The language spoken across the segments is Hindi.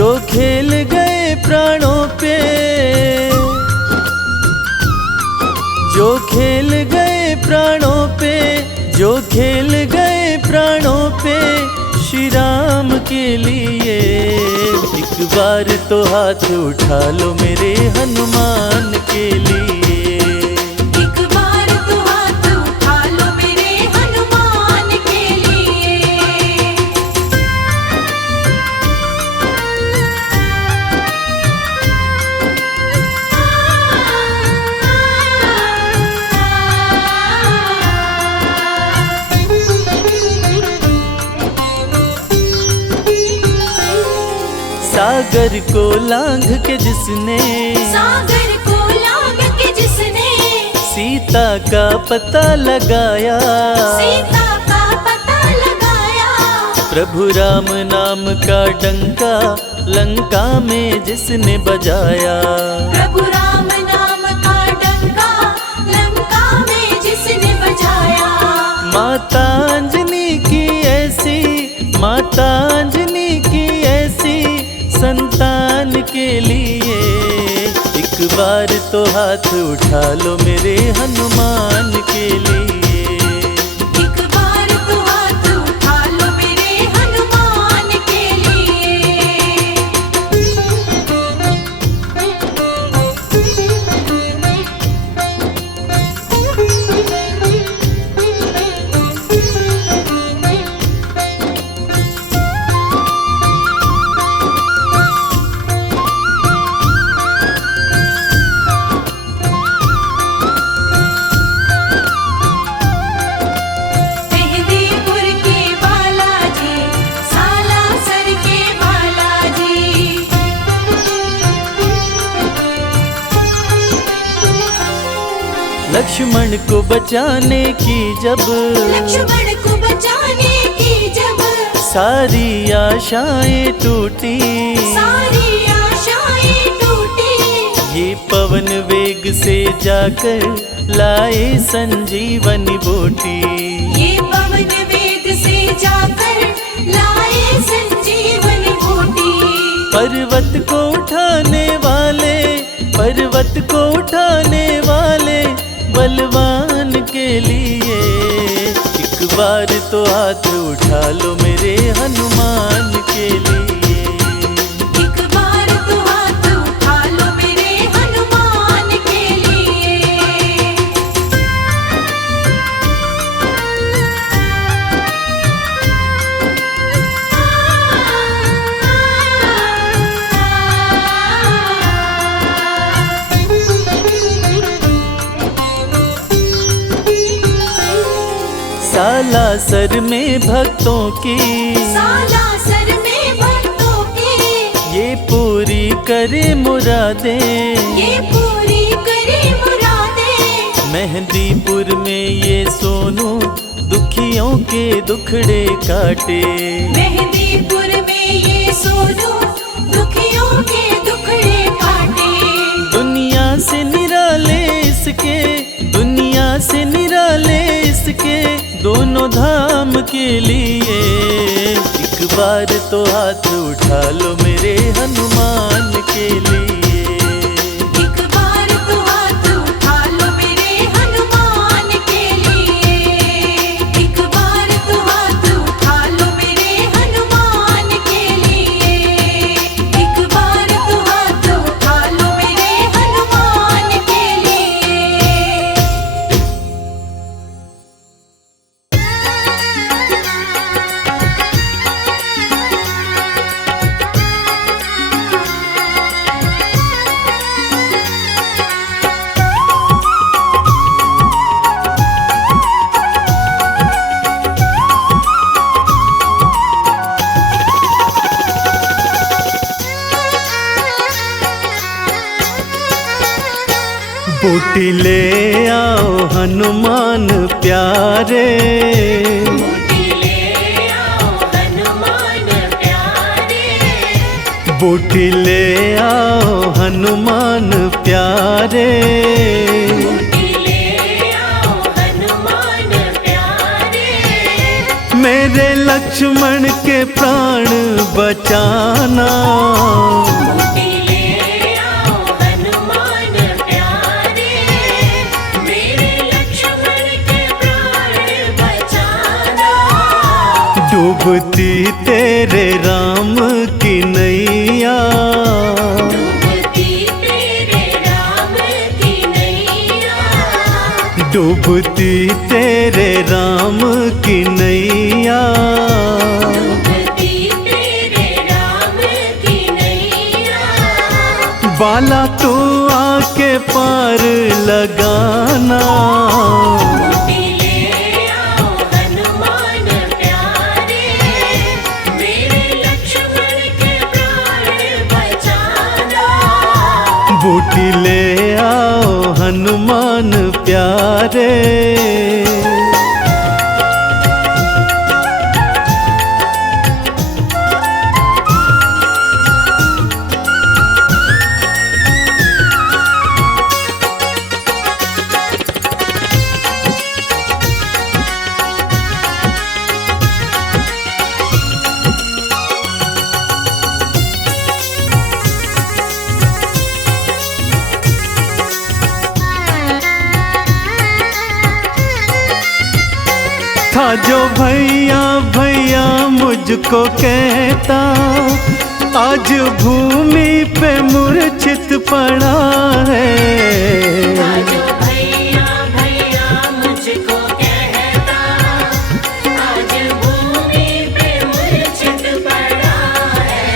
जो खेल गए प्राणों पे, जो खेल गए प्राणों पे, जो खेल गए प्राणों पे श्री राम के लिए। एक बार तो हाथ उठा लो मेरे हनुमान के लिए। एक बार तो हाथ उठा लो मेरे हनुमान के लिए। सागर को लांघ के जिसने, सागर को लांघ के जिसने सीता का पता लगाया, सीता का पता लगाया। प्रभु राम नाम का डंका लंका में जिसने बजाया। प्रभु राम नाम का डंका लंका में जिसने बजाया। माता अंजनी की ऐसी, माता अंजनी की ऐसी संतान के लिए। एक बार तो हाथ उठा लो मेरे हनुमान के लिए। एक बार तो हाथ उठा लो मेरे हनुमान के मेहंदीपुर के बालाजी, सालासर के बालाजी। लक्ष्मण को बचाने की जब, लक्ष्मण को बचाने की जब सारी आशाएं टूटी, सारी आशाएं टूटी। ये पवन वेग से जाकर लाए संजीवनी बूटी। ये पवन वेग से जाकर लाए संजीवनी बूटी। पर्वत को उठाने वाले, पर्वत को उठाने वाले बलवान के लिए। एक बार तो हाथ उठा लो मेरे हनुमान के लिए। एक बार तो हाथ उठा लो मेरे हनुमान के लिए। सालासर में भक्तों की, सालासर में भक्तों की ये पूरी करे मुरादें। ये पूरी करे मुरादें। मेहंदीपुर में ये सोनू दुखियों के दुखड़े काटे। मेहंदीपुर में ये सोनू दुखियों के दुखड़े काटे। दुनिया से निराले इसके, दुनिया से निराले इसके दोनों धाम के लिए। एक बार तो हाथ उठा लो मेरे हनुमान के लिए। एक बार तो हाथ उठा लो मेरे हनुमान के लिए। एक बार तो हाथ उठा लो मेरे हनुमान के लिए। एक बार तो हाथ उठा लो मेरे हनुमान के लिए। बूटी ले आओ हनुमान प्यारे, बूटी ले आओ हनुमान प्यारे। बूटी ले आओ हनुमान प्यारे। बूटी ले आओ हनुमान प्यारे। मेरे लक्ष्मण के प्राण बचाना। बूटी ले आओ हनुमान प्यारे, मेरे लक्ष्मण के प्राण बचाना। डूबती तेरे राम की नैया, डूबती तेरे राम की नैया, डूबती तेरे राम की नैया। डूबती तेरे राम की नैया। बाला तू आके पार लगाना। बूटी ले आओ हनुमान प्यारे, मेरे लक्ष्मण के प्राण बचाना। बूटी ले आओ हनुमान प्यारे। था जो भैया भैया मुझको कहता, आज भूमि पे मूर्छित पड़ा है। आज भैया भैया मुझको कहता, आज भूमि पे मूर्छित पड़ा है।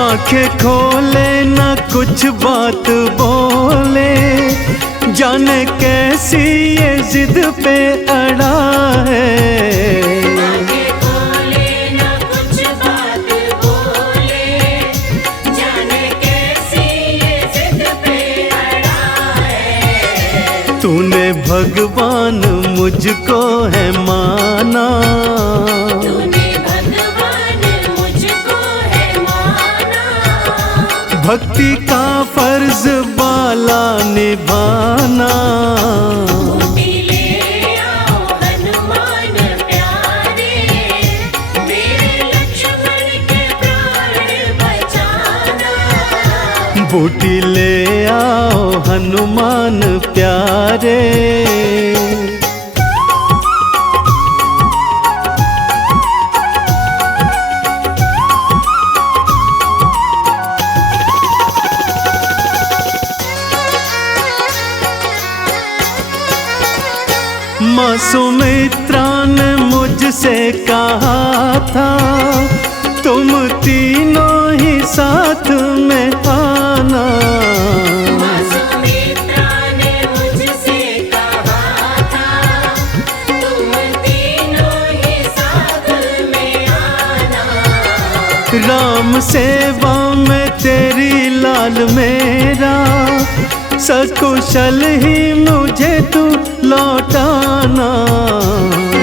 आंखें खोले ना कुछ बात बोले, जाने कैसी ये जिद पे अड़ा है। आंखें खोले ना कुछ बात बोले, जाने कैसी ये जिद पे अड़ा है। तूने भगवान मुझको है माना, तूने भगवान मुझको है माना। भक्ति का फर्ज बाला निभाना। बूटी ले आओ हनुमान प्यारे, मेरे लक्ष्मण के प्राण बचाना। बूटी ले आओ हनुमान प्यारे। माँ सुमित्रा ने मुझसे कहा था, तुम तीनों ही साथ में आना। माँ सुमित्रा ने मुझसे कहा था, तुम तीनों ही साथ में आना। राम सेवा में तेरी लाल मेरा, सकुशल ही मुझे तू लौटाना।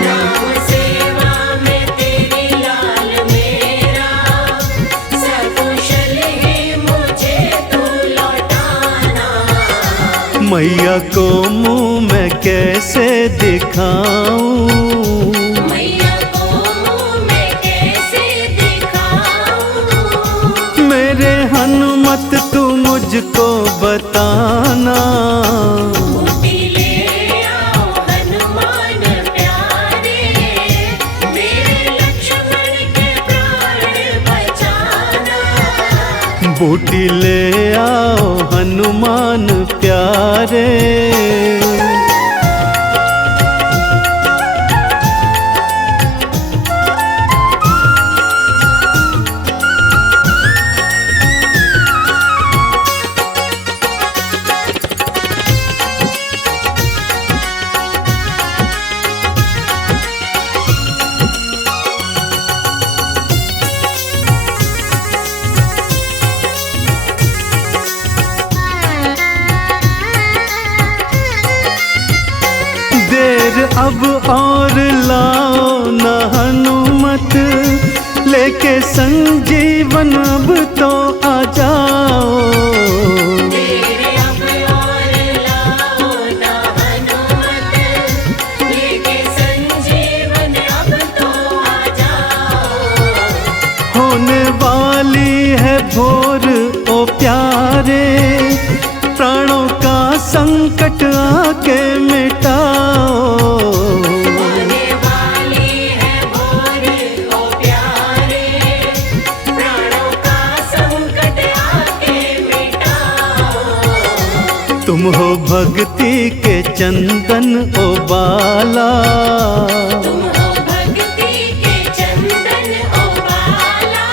राम सेवा में तेरी लाल मेरा, सकुशल ही मुझे तू लौटाना। मैया को मुँह मैं कैसे दिखाऊं, मैया को मुँह मैं कैसे दिखाऊं। मेरे हनुमत तू मुझको बताना। बूटी ले आओ हनुमान प्यारे, मेरे लक्ष्मण के प्राण बचाना। बूटी ले आओ हनुमान प्यारे। अब और लाओ न हनुमत, लेके संजीवन अब तो आ जाओ। तेरे अब और लाओ ना हनुमत, लेके संजीवन अब तो होने वाली है भोर ओ प्यारे, प्राणों का संकट आके मिटाओ। होने वाली है भोर ओ प्यारे, प्राणों का संकट आके मिटाओ। तुम हो भक्ति के चंदन ओ बाला, तुम हो भक्ति के चंदन ओ बाला।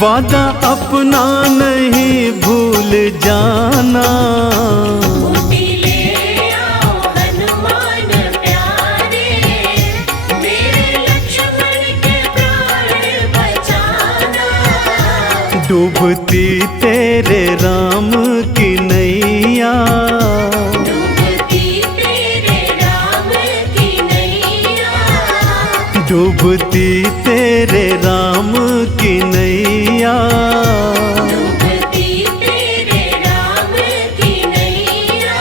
वादा अपना नहीं भूल जाना। बूटी ले आओ हनुमान प्यारे, मेरे लक्ष्मण के प्राण बचाना। डूबती तेरे राम की नैया, डूबती तेरे राम की नैया, डूबती तेरे राम की नैया। डूबती तेरे राम की नैया।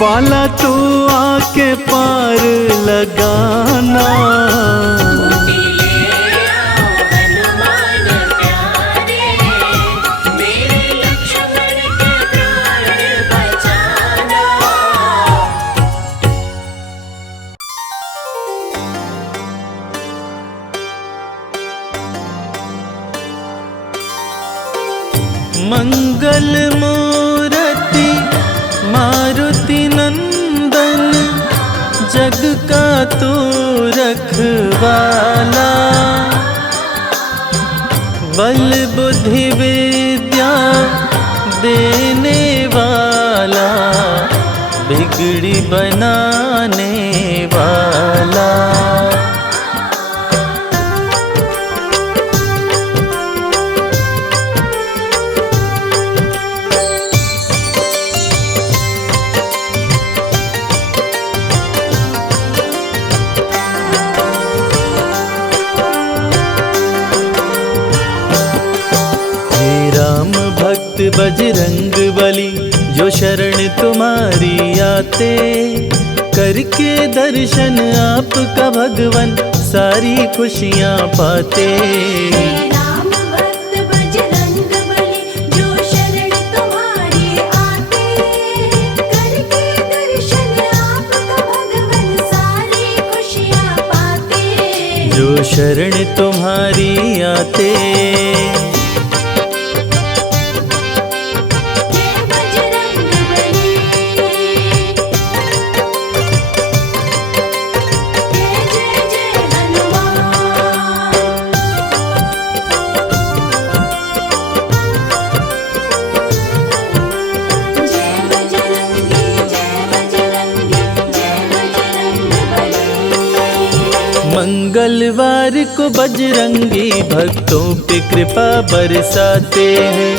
बाला तू आके पार लगाना। बूटी ले आओ हनुमान प्यारे, मेरे लक्ष्मण के प्राण बचाना। मंगल मूर्ति मारुति नंदन, जग का तू रखवाला। बल बुद्धि विद्या देने वाला, बिगड़ी बनाने वाला। राम भक्त बजरंग बली, जो शरण तुम्हारी आते, करके दर्शन आपका भगवन सारी खुशियाँ पाते। राम भक्त बजरंग बली, जो शरण तुम्हारी आते, करके दर्शन आपका भगवन सारी खुशियाँ पाते। जो शरण तुम्हारी आते। जय बजरंग बली, जय जय जय हनुमान। जय बजरंगी, जय बजरंगी, जय बजरंग बली। मंगलवार को बजरंगी भक्तों पे कृपा बरसाते हैं,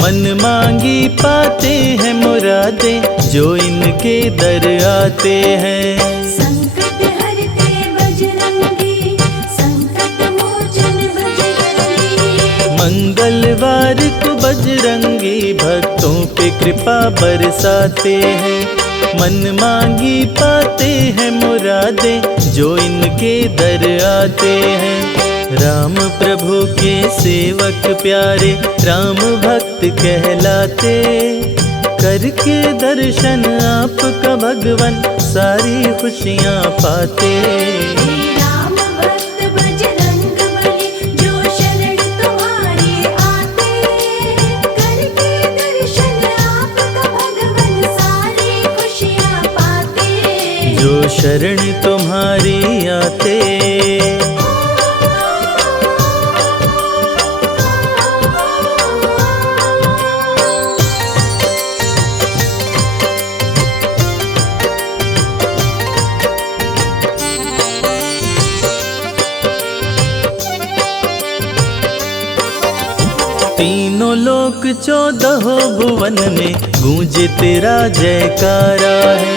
मन मांगी पाते हैं मुरादें, जो इनके दर आते हैं। संकट हरते बजरंगी, संकट मोचन बजरंगी। मंगलवार को बजरंगी भक्तों पे कृपा बरसाते हैं, मन मांगी पाते हैं मुरादें, जो इनके दर आते हैं। राम प्रभु के सेवक प्यारे, राम भक्त कहलाते, करके दर्शन आपका भगवन सारी खुशियाँ पाते। राम भक्त बजरंग बली, जो शरण तुम्हारी आते, करके दर्शन आपका भगवन सारी खुशियाँ पाते। जो शरण तुम्हारी आते। तीनों लोक 14 भुवन में गूंजे तेरा जयकारा है।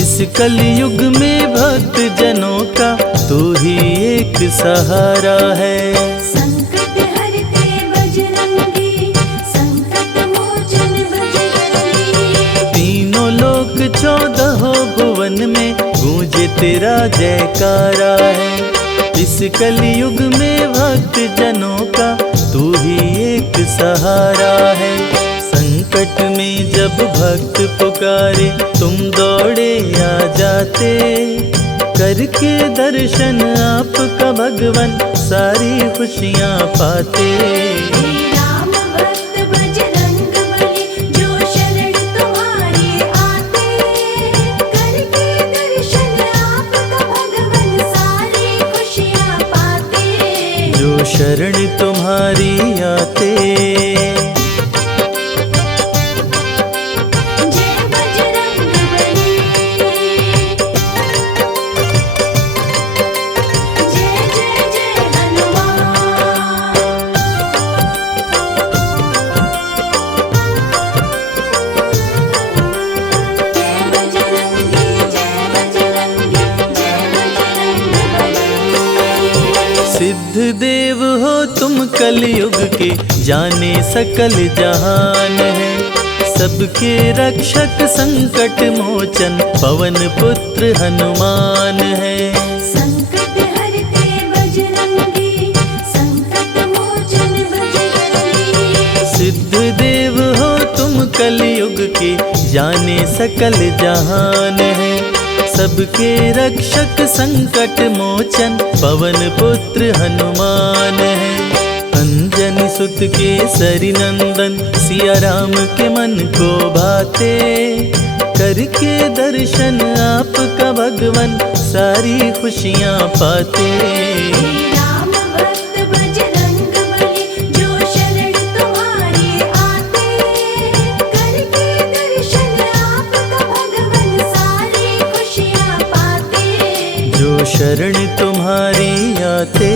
इस कलयुग में भक्त जनों का तू ही एक सहारा है। संकट हरते बजरंगी, संकट मोचन बजरंगी। तीनों लोक 14 भुवन में गूंजे तेरा जयकारा है। इस कलयुग में भक्त जनों का तू ही एक सहारा है। संकट में जब भक्त पुकारे तुम दौड़े आ जाते, करके दर्शन आपका भगवन सारी खुशियाँ पाते। राम भक्त बजरंग बली जो शरण तुम्हारी आते, करके दर्शन आपका भगवन सारी खुशियाँ पाते। जो शरण तुम्हारी आते। जय बजरंग बली, जय जय जय हनुमान। जय बजरंगी, जय बजरंगी, जय बजरंग बली। सिद्ध देव हो तुम कलयुग के, जाने सकल जहान है। सबके रक्षक संकट मोचन पवन पुत्र हनुमान है। संकट हरते बजरंगी, संकट मोचन बजरंगी। सिद्ध देव हो तुम कलयुग के, जाने सकल जहान है। सबके रक्षक संकट मोचन पवन पुत्र हनुमान है। अंजनी सुत केसरी नंदन सिया राम के मन को भाते, करके दर्शन आपका भगवन सारी खुशियाँ पाते। राम भक्त बजरंग बली जो शरण तुम्हारी आते, करके दर्शन आपका भगवन सारी खुशियाँ पाते। जो शरण तुम्हारी आते।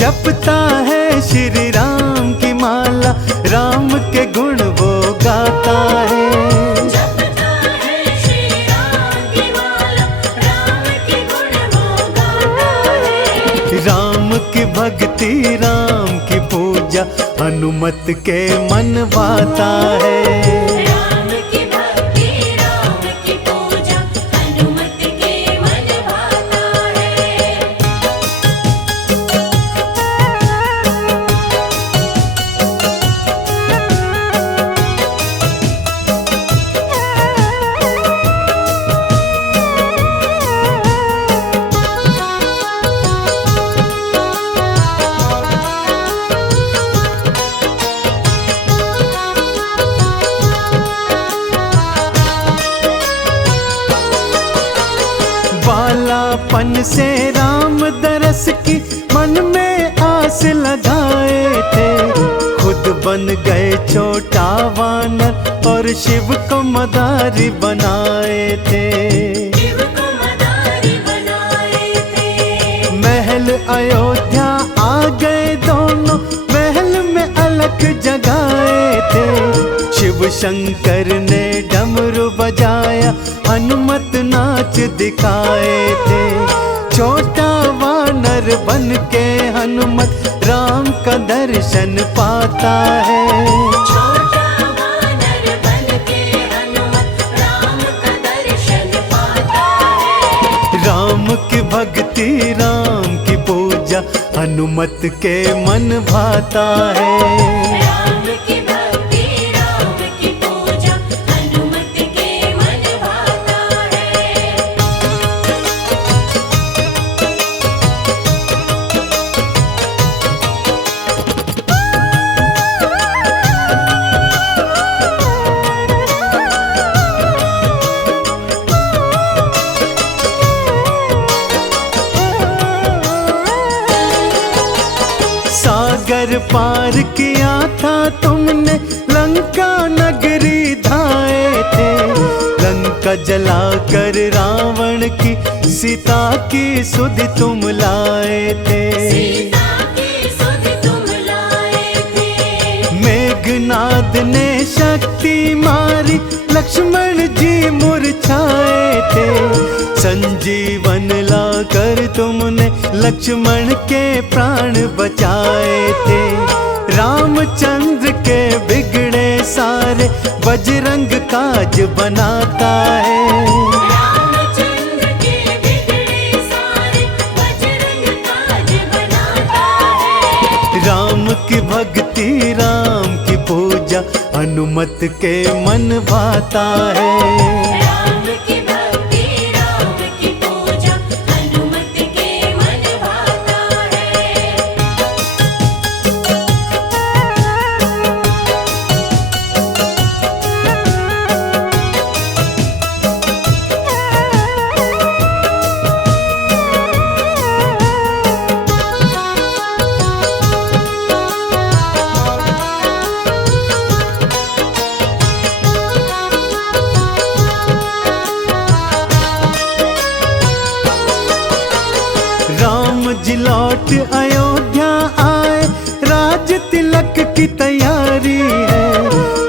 जपता है श्री राम की माला, राम के गुण वो गाता है। जपता है श्री राम की माला, राम के गुण वो गाता है। राम की भक्ति राम की पूजा हनुमत के मन भाता है। राम की भक्ति राम की पूजा हनुमत के मन भाता है। बालापन से राम दरस की मन में आस लगाए थे। खुद बन गए छोटा वानर और शिव को मदारी बनाए थे। शिव को मदारी बनाए थे। महल अयोध्या आ गए दोनों, महल में अलख जगाए थे। शिव शंकर ने डमरू बजाया, हनुमत नाच दिखाए थे। छोटा वानर बन के हनुमत राम का दर्शन पाता है। छोटा वानर बन के हनुमत राम का दर्शन पाता है। राम की भक्ति राम की पूजा हनुमत के मन भाता है। राम की भक्ति राम की पूजा हनुमत के मन भाता है। सागर पार किया था तुमने, लंका नगरी धाए थे। लंका जलाकर रावण की सीता की सुधि तुम लाए थे। सीता की सुधि तुम लाए थे। मेघनाद ने शक्ति मारी, लक्ष्मण जी मूर्छाए थे। संजीवन लाकर तुमने लक्ष्मण के प्राण बचाए थे। रामचंद्र के बिगड़े सारे बजरंग काज बनाता है। रामचंद्र के बिगड़े सारे बजरंग काज बनाता है। राम की भक्ति राम की पूजा हनुमत के मन भाता है। राम की भक्ति राम की पूजा हनुमत के मन भाता है। राम जी लौट अयोध्या आए, राज तिलक की तैयारी है।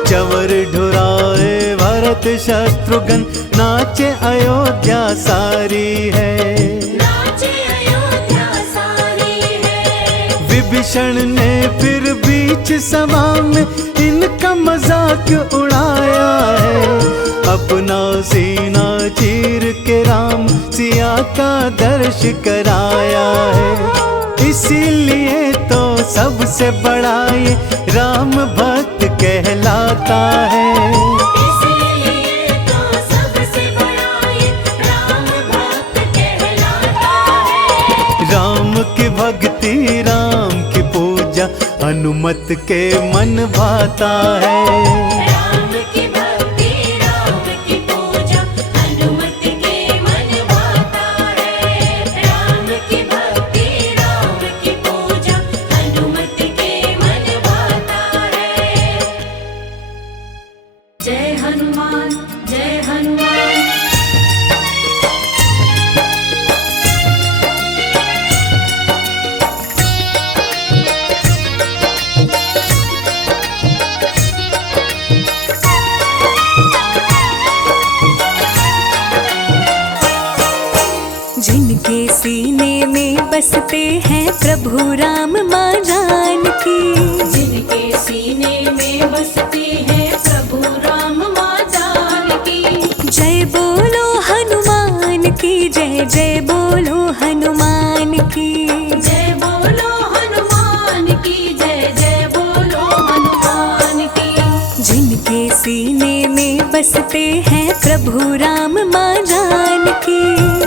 चवर ढुराए भरत शत्रुघ्न, नाचे अयोध्या सारी है। नाचे अयोध्या सारी है। विभीषण ने फिर बीच सभा में इनका मजाक उड़ाया है। अपना सीना चीर के राम सिया का दर्श कराया है। इसीलिए तो सबसे बड़ा ये राम भक्त कहलाता है। इसीलिए तो सबसे बड़ा ये राम भक्त कहलाता है। राम की भक्ति राम की पूजा हनुमत के मन भाता है। राम की भक्ति राम की पूजा हनुमत के मन भाता है। राम की भक्ति राम की पूजा हनुमत के मन भाता है। जय हनुमान जय हनुमान। जिनके सीने में बसते हैं प्रभु राम माँ जानकी। जिनके सीने में बसते हैं प्रभु राम माँ जानकी। जय बोलो हनुमान की जय, जय बोलो हनुमान की। जय बोलो हनुमान की जय, जय बोलो हनुमान की। जिनके सीने में बसते हैं प्रभु राम माँ जानकी।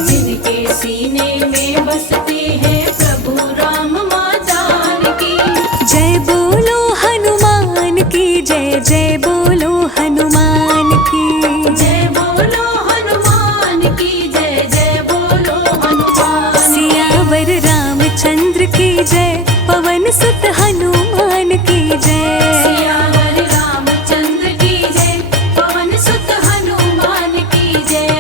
जिनके सीने में बसते हैं प्रभु राम माँ जानकी। जय बोलो हनुमान की जय, जय बोलो हनुमान की। जय बोलो हनुमान की जय, जय बोलो हनुमान। सियावर रामचंद्र की जय, पवन सुत हनुमान की जय। सियावर रामचंद्र की जय, पवन सुत हनुमान की जय।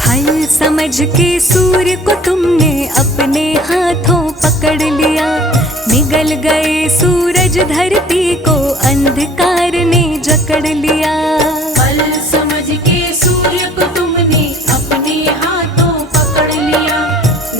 फल समझ के सूर्य को तुमने अपने हाथों पकड़ लिया। निगल गए सूरज धरती को अंधकार ने जकड़ लिया। फल समझ के सूर्य को तुमने अपने हाथों पकड़ लिया।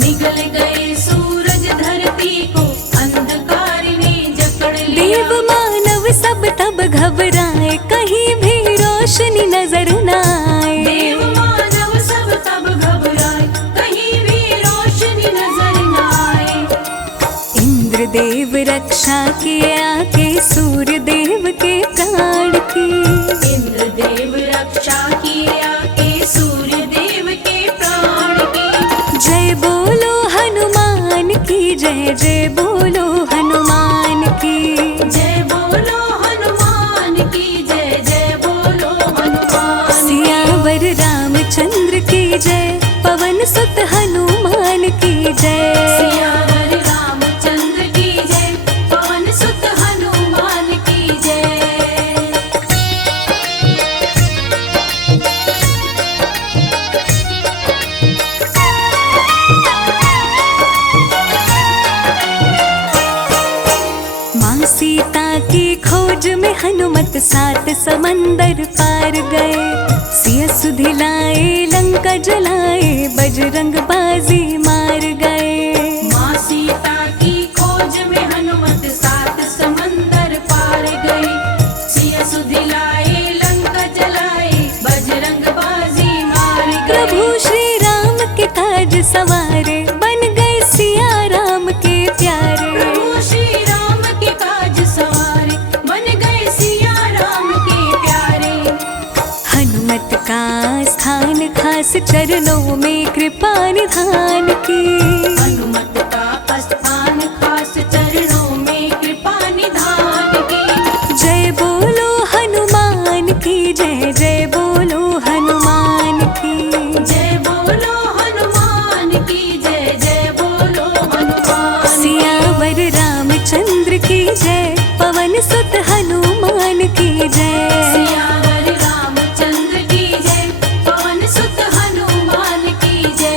निगल गए सूरज धरती को अंधकार ने जकड़ लिया। देव मानव सब तब घबराए, कहीं भी रोशनी नजर न आए। देव मानव सब तब घबराए, कहीं भी रोशनी नजर न आए। इंद्रदेव रक्षा किए आके सूर्य देव के प्राण की। इंद्रदेव रक्षा किए आके सूर्य देव के प्राण की। जय बोलो हनुमान की जय, जय बोलो हनुमान की। जय बोलो हनुमान की जय, जय बोलो हनुमान। सियावर राम हनुमत 7 समंदर पार गए। सिया सुधिलाए लंका जलाए, बजरंग बाजी मार गए। माँ सीता की खोज में हनुमत 7 समंदर पार गए। सिया सुधिलाए लंका जलाए, बजरंग बाजी मार गए। प्रभु श्री राम के काज सवारे, बन गए सिया राम के प्यारे। प्रभु श्री राम के काज सवारे, बन गए सिया राम के प्यारे। हनुमत का स्थान खास चरणों में कृपा निधान की। हनुमत का स्थान खास चरणों में कृपा निधान की। जय बोलो हनुमान की जय, जय बोलो हनुमान की। जय बोलो हनुमान की जय, जय बोलो हनुमान। सियावर रामचंद्र की जय, पवन सुत हनुमान की जय। सियावर रामचंद्र की जय, पवन सुत हनुमान की जय।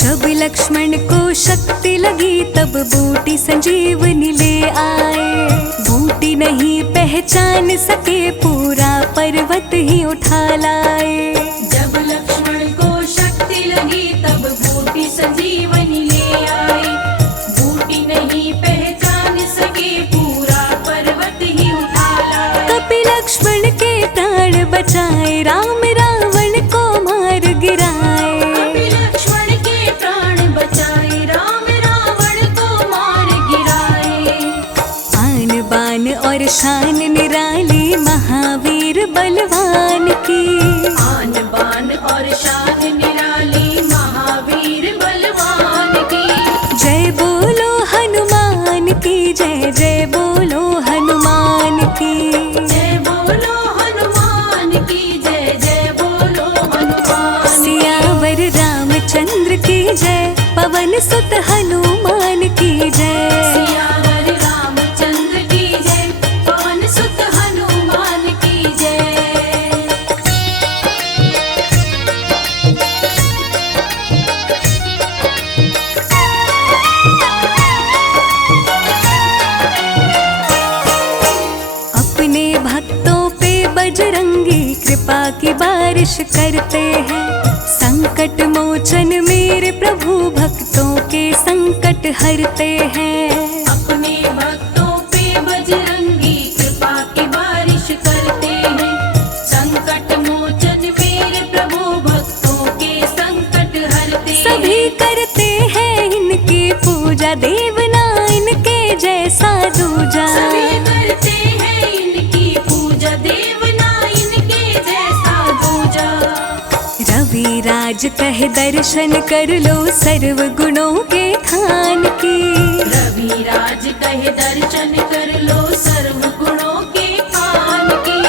जब लक्ष्मण को शक्ति लगी, तब बूटी संजीवनी ले आए। बूटी नहीं पहचान सके, पूरा पर्वत ही उठा लाए। जब लक्ष्मण को शक्ति लगी, तब बूटी संजीवनी ले आए। बूटी नहीं पहचान सके, पूरा पर्वत ही उठा लाए। कपि लक्ष्मण के प्राण बचाए, राम रावण को मार गिराए। कपि लक्ष्मण के प्राण बचाए, राम रावण को मार गिराए। आन बान और शान निराली, महावीर बलवान की। आन बान और शान निराली, महावीर बलवान की। जय बोलो हनुमान की जय, जय बोलो हनुमान की। जय बोलो हनुमान की जय, जय बोलो हनुमान। सियावर रामचंद्र की जय, पवन सुत हनुमान की जय। सियावर रामचंद्र की जय, पवन सुत हनुमान की जय। अपने भक्तों पे बजरंगी कृपा की बारिश करते हैं। संकट मोचन मेरे प्रभु, भक्तों के संकट हरते हैं। अपने भक्तों पे बजरंगी कृपा की बारिश करते हैं। संकट मोचन मेरे प्रभु, भक्तों के संकट हरते हैं। सभी करते हैं इनकी पूजा, देवना इनके जैसा दूजा। सभी करते हैं इनकी पूजा, देवना इनके जैसा दूजा। रवि राज कह दर्शन कर लो, सर्व गुणों के खान की। रवि राज कहे दर्शन कर लो, सर्व गुणों के खान की।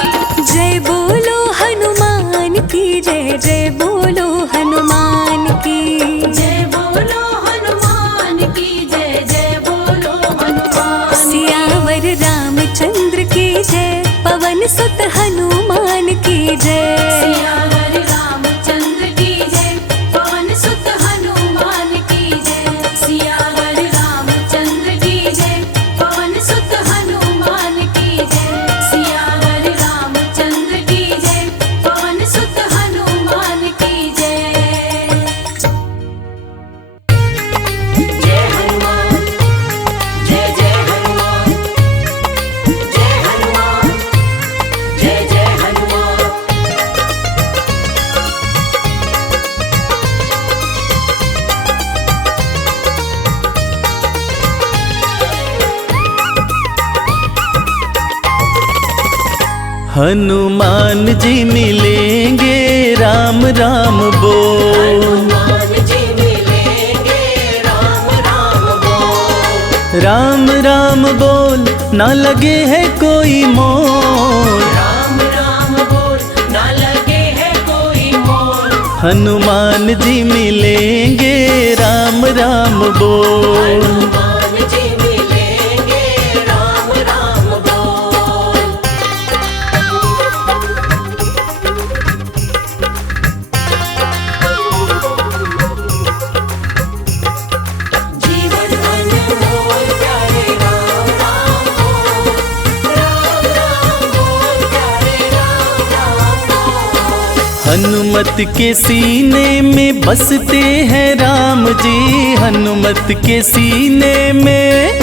जय बोलो हनुमान की जय, जय बोलो हनुमान की। जय बोलो हनुमान की जय, जय बोलो हनुमान। सियावर रामचंद्र की जय, पवन सुत हनुमान की जय। सियावर रामचंद्र की जय, पवन सुत हनुमान की जय। सियावर रामचंद्र की जय, पवन सुत हनुमान की जय। सियावर रामचंद्र की जय, पवन सुत हनुमान की जय। जय हनुमान, जय जय हनुमान, जय हनुमान, जय जय हनुमान। हनुमान जी मिलेंगे राम राम बोल। हनुमान जी मिलेंगे, राम राम बोल। राम राम बोल, ना लगे है कोई मोल। राम राम बोल, ना लगे है कोई मोल। हनुमान जी मिलेंगे राम राम बोल। हनुमान जी मिलेंगे, हनुमत के सीने में बसते हैं राम जी, हनुमत के सीने में,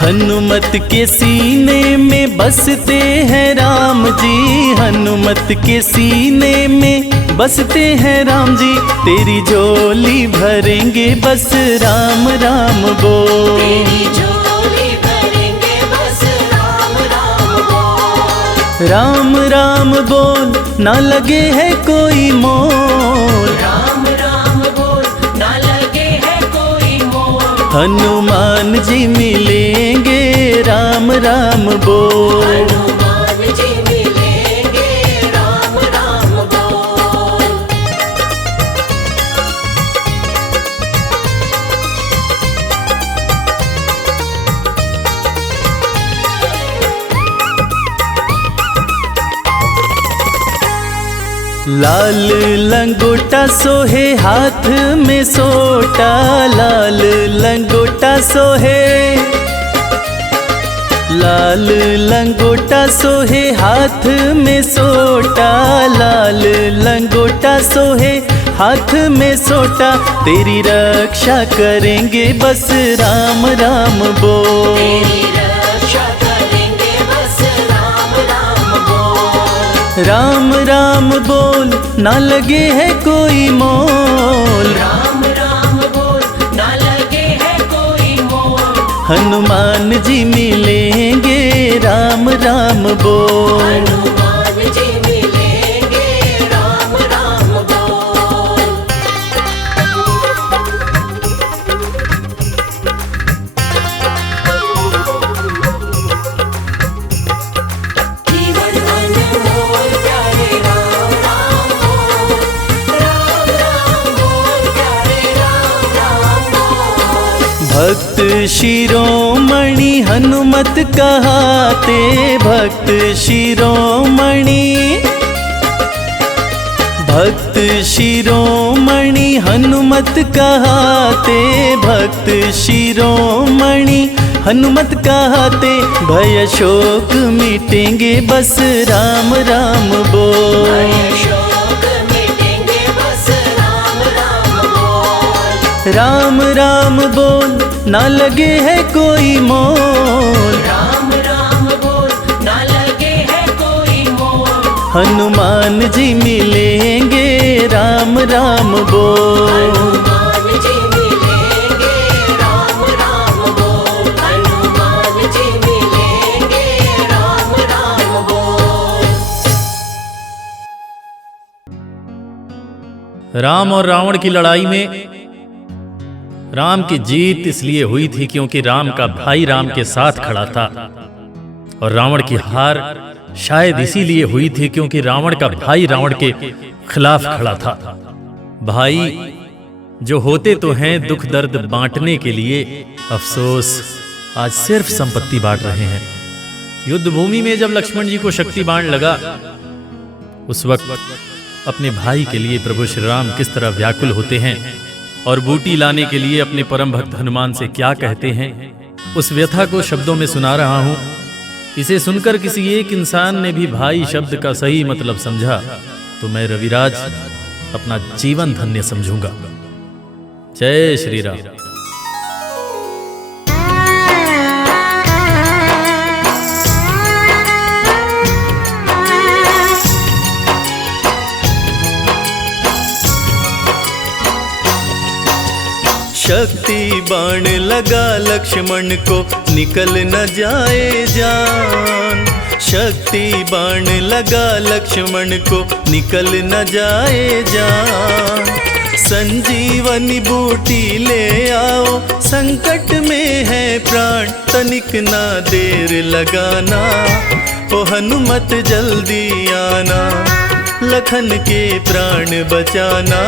हनुमत के सीने में बसते हैं राम जी, हनुमत के सीने में बसते हैं राम जी। तेरी झोली भरेंगे बस राम राम बोल, तेरी झोली भरेंगे बस राम राम बोल, राम राम बोल ना लगे है कोई मोल, राम राम बोल ना लगे है कोई मोल, हनुमान जी मिलेंगे राम राम बोल, हनुमान जी मिलेंगे राम राम बोल। लाल लंगोटा सोहे हाथ में सोटा, लाल लंगोटा सोहे, लाल लंगोटा सोहे हाथ में सोटा, लाल लंगोटा सोहे हाथ में सोटा। तेरी रक्षा करेंगे बस राम राम बोल, तेरी रक्षा करेंगे बस राम राम बोल, राम राम बोल ना लगे है कोई मोल, राम राम बोल ना लगे है कोई मोल, हनुमान जी मिलेंगे राम राम बोल, हनुमान जी मिलेंगे राम राम बोल। जीवन अनमोल प्यारे राम राम बोल, राम राम बोल प्यारे राम राम बोल। भक्त शिरोमणि हनुमत कहाते, भक्त शिरोमणि, भक्त शिरोमणि हनुमत कहाते, भक्त शिरोमणि हनुमत कहाते। भय शोक मिटेंगे बस राम राम बोल, शोक मिटेंगे बस राम राम बोल, राम राम बोल ना लगे है कोई मोल, राम राम बोल ना लगे है कोई मोल, हनुमान जी मिलेंगे राम राम बोल, हनुमान जी मिलेंगे राम राम बोल, हनुमान जी मिलेंगे राम राम बोल। राम और रावण की लड़ाई में राम की जीत इसलिए हुई थी क्योंकि राम का भाई राम के साथ खड़ा था, और रावण की हार शायद इसीलिए हुई थी क्योंकि रावण का भाई रावण के खिलाफ खड़ा था। भाई जो होते तो हैं दुख दर्द बांटने के लिए, अफसोस आज सिर्फ संपत्ति बांट रहे हैं। युद्ध भूमि में जब लक्ष्मण जी को शक्ति बाण लगा, उस वक्त अपने भाई के लिए प्रभु श्री राम किस तरह व्याकुल होते हैं और बूटी लाने के लिए अपने परम भक्त हनुमान से क्या कहते हैं, उस व्यथा को शब्दों में सुना रहा हूं। इसे सुनकर किसी एक इंसान ने भी भाई शब्द का सही मतलब समझा तो मैं रविराज अपना जीवन धन्य समझूंगा। जय श्री राम। शक्ति बाण लगा लक्ष्मण को निकल न जाए जान, शक्ति बाण लगा लक्ष्मण को निकल न जाए जान। संजीवनी बूटी ले आओ, संकट में है प्राण तनिक ना देर लगाना। ओ हनुमत जल्दी आना, लखन के प्राण बचाना।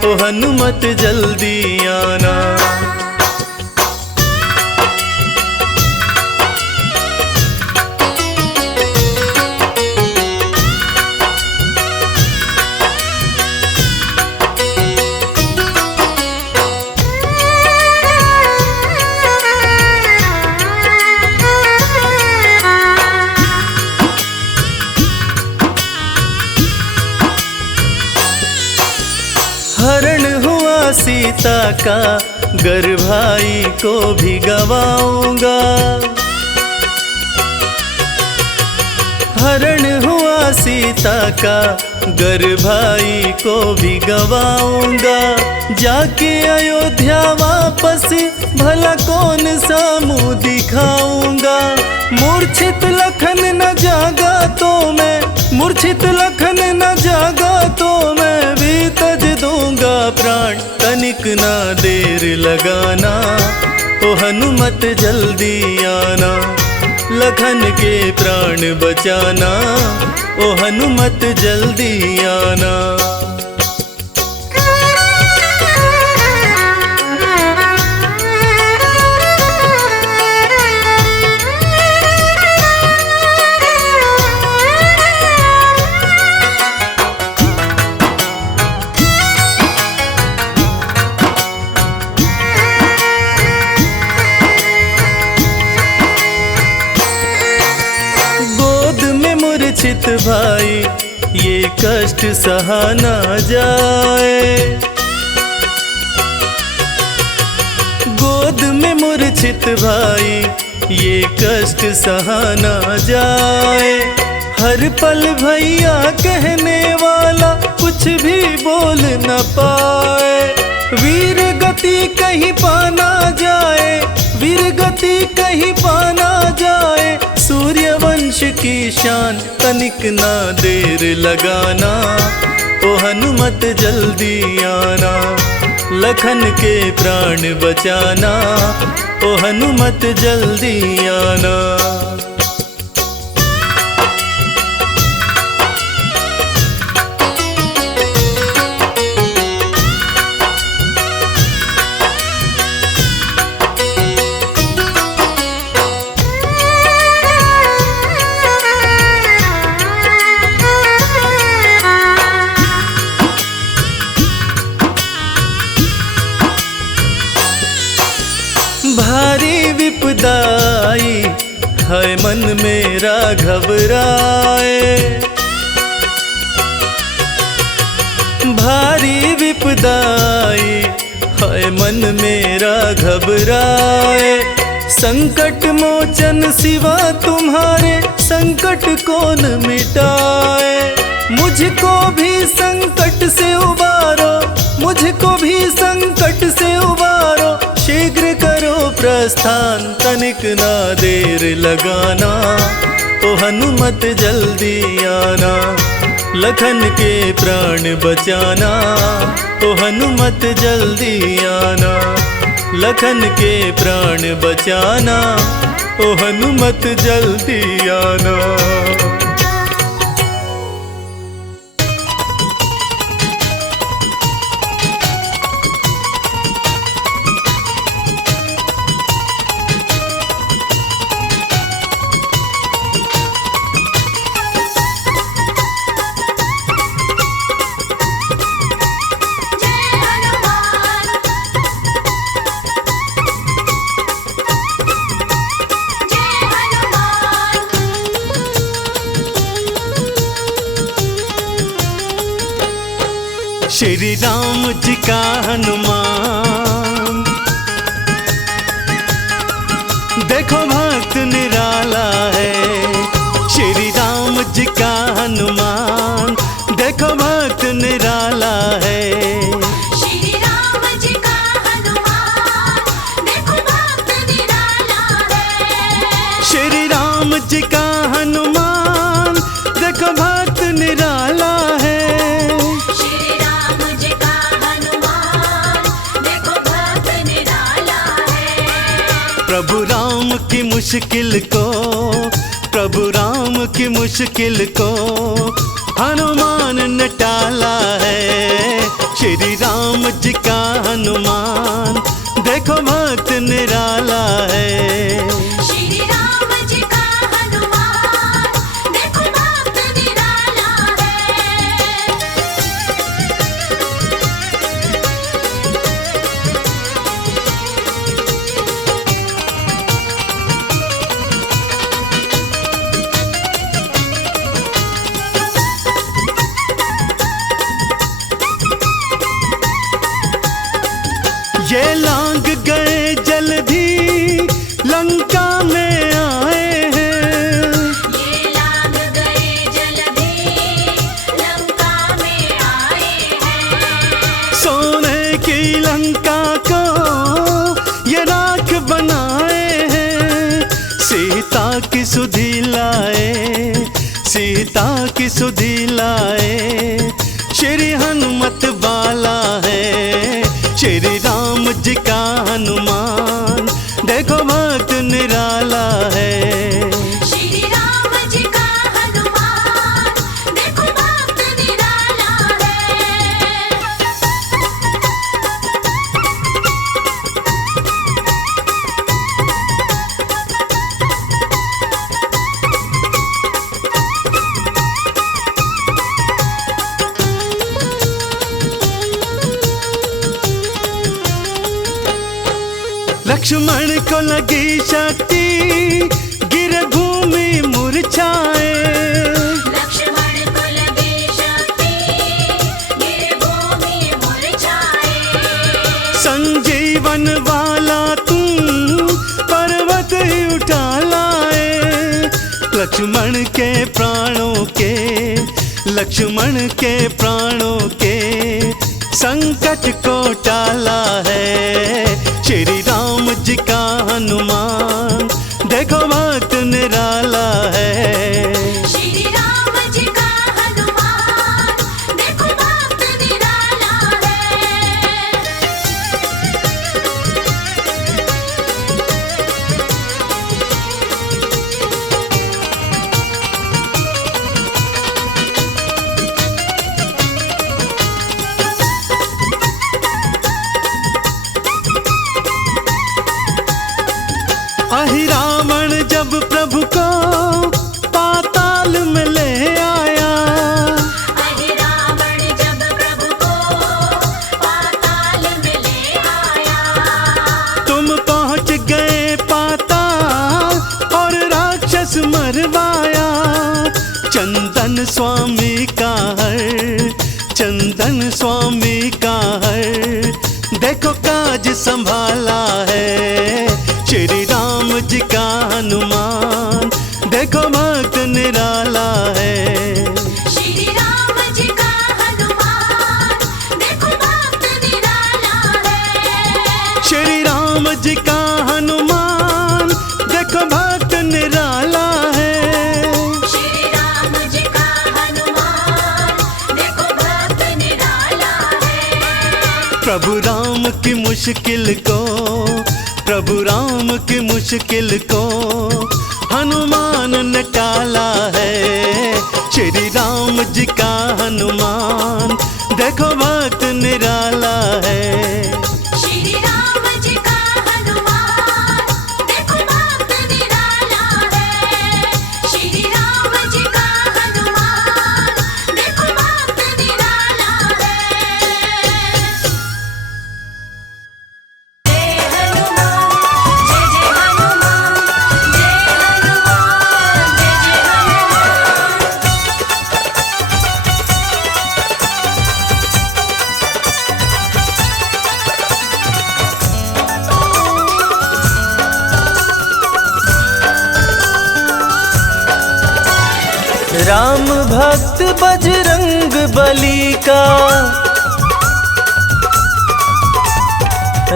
ओ हनुमत जल्दी आना। सीता का, गर भाई को भी गवाऊंगा। हरण हुआ सीता का, गर भाई को भी गवाऊंगा। जाके अयोध्या वापस भला कौन सा मुँह दिखाऊंगा। मूर्छित लखन न जागा तो मैं, मूर्छित लखन न जागा तो मैं भी तज दूंगा प्राण। तनिक ना देर लगाना, ओ हनुमत जल्दी आना। लखन के प्राण बचाना, ओ हनुमत जल्दी आना। मूर्छित भाई ये कष्ट सहा ना जाए। गोद में मूर्छित भाई ये कष्ट सहा ना जाए। हर पल भैया कहने वाला कुछ भी बोल न पाए। वीर गति कहीं पाना जाए, वीर गति कहीं पाना जाए। सूर्यवंश की शान, तनिक ना देर लगाना, ओ हनुमत जल्दी आना। लखन के प्राण बचाना, ओ हनुमत जल्दी आना। भारी विपदाई है मन मेरा घबराए। भारी विपदाई है मन मेरा घबराए। संकट मोचन सिवा तुम्हारे संकट कौन मिटाए। मुझको भी संकट से उबारो, मुझको भी संकट से उबारो। शीघ्र करो प्रस्थान, तनिक ना देर लगाना, ओ हनुमत जल्दी आना। लखन के प्राण बचाना, ओ हनुमत जल्दी आना। लखन के प्राण बचाना, ओ हनुमत जल्दी आना। श्री राम जी का हनुमान, देखो भक्त निराला है। श्री राम जी का हनुमान, देखो भक्त निराला है। श्री राम जी का हनुमान, देखो भक्त निराला है। श्री राम जी का हनुमान, देखो भक्त निराला है। प्रभु राम की मुश्किल को, प्रभु राम की मुश्किल को हनुमान ने टाला है। श्री राम जी का हनुमान, देखो भक्त निराला है। श्री राम जी का हनुमान, देखो भक्त निराला है। ये लांग गए जल्दी लंका में आए हैं। ये लाग गए जल्दी लंका में आए हैं। सोने की लंका को ये राख बनाए हैं। सीता की सुधि लाए, सीता की सुधि लाए, श्री हनुमत बाला है, श्री राम जी का हनुमान, देखो भक्त निराला है। श्री राम जी का हनुमान, देखो भक्त निराला है। लक्ष्मण को लगी शक्ति, गिर भूमि मुरझाए। लक्ष्मण को लगी शक्ति, गिर भूमि मुरझाए। संजीवन वाला तुम पर्वत ही उठा लाए। लक्ष्मण के प्राणों के, लक्ष्मण के प्राणों के संकट को टाला है। श्री राम जी का हनुमान, देखो भक्त निराला है। श्री राम जी का हनुमान, देखो भक्त निराला है। अहि रावण जब प्रभु को पाताल में ले आया। अहि रावण जब प्रभु को पाताल में ले आया। तुम पहुंच गए पाताल और राक्षस मरवाया। चंदन स्वामी का हर, चंदन स्वामी का हर, देखो काज संभाला है। श्री राम जी का हनुमान, देखो भक्त निराला है। श्री राम जी का हनुमान, देखो भक्त निराला है। श्री राम जी का हनुमान, देखो भक्त निराला है। श्री राम जी का हनुमान, देखो भक्त निराला है। प्रभु राम की मुश्किल को, प्रभु राम की मुश्किल को हनुमान ने टाला है। श्री राम जी का हनुमान, देखो भक्त निराला है। श्री राम जी का हनुमान, देखो भक्त निराला है। श्री राम जी का हनुमान, देखो भक्त निराला है। जय हनुमान, जय जय हनुमान, जय हनुमान, जय जय हनुमान। राम भक्त बजरंग बली का,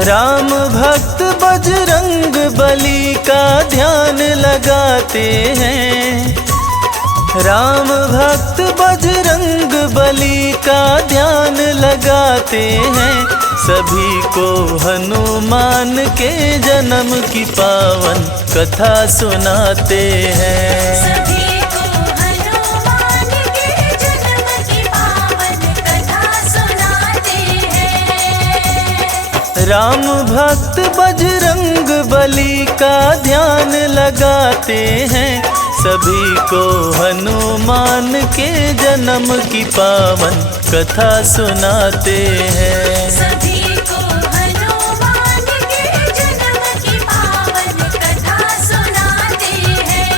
राम भक्त बजरंग बली का ध्यान लगाते हैं। राम भक्त बजरंग बली का ध्यान लगाते हैं। सभी को हनुमान के जन्म की पावन कथा सुनाते हैं। सभी को हनुमान के जन्म की पावन कथा सुनाते हैं। राम भक्त बजरंग बली का ध्यान लगाते हैं। सभी को हनुमान के जन्म की पावन कथा सुनाते हैं। सभी को हनुमान के जन्म की पावन कथा सुनाते हैं।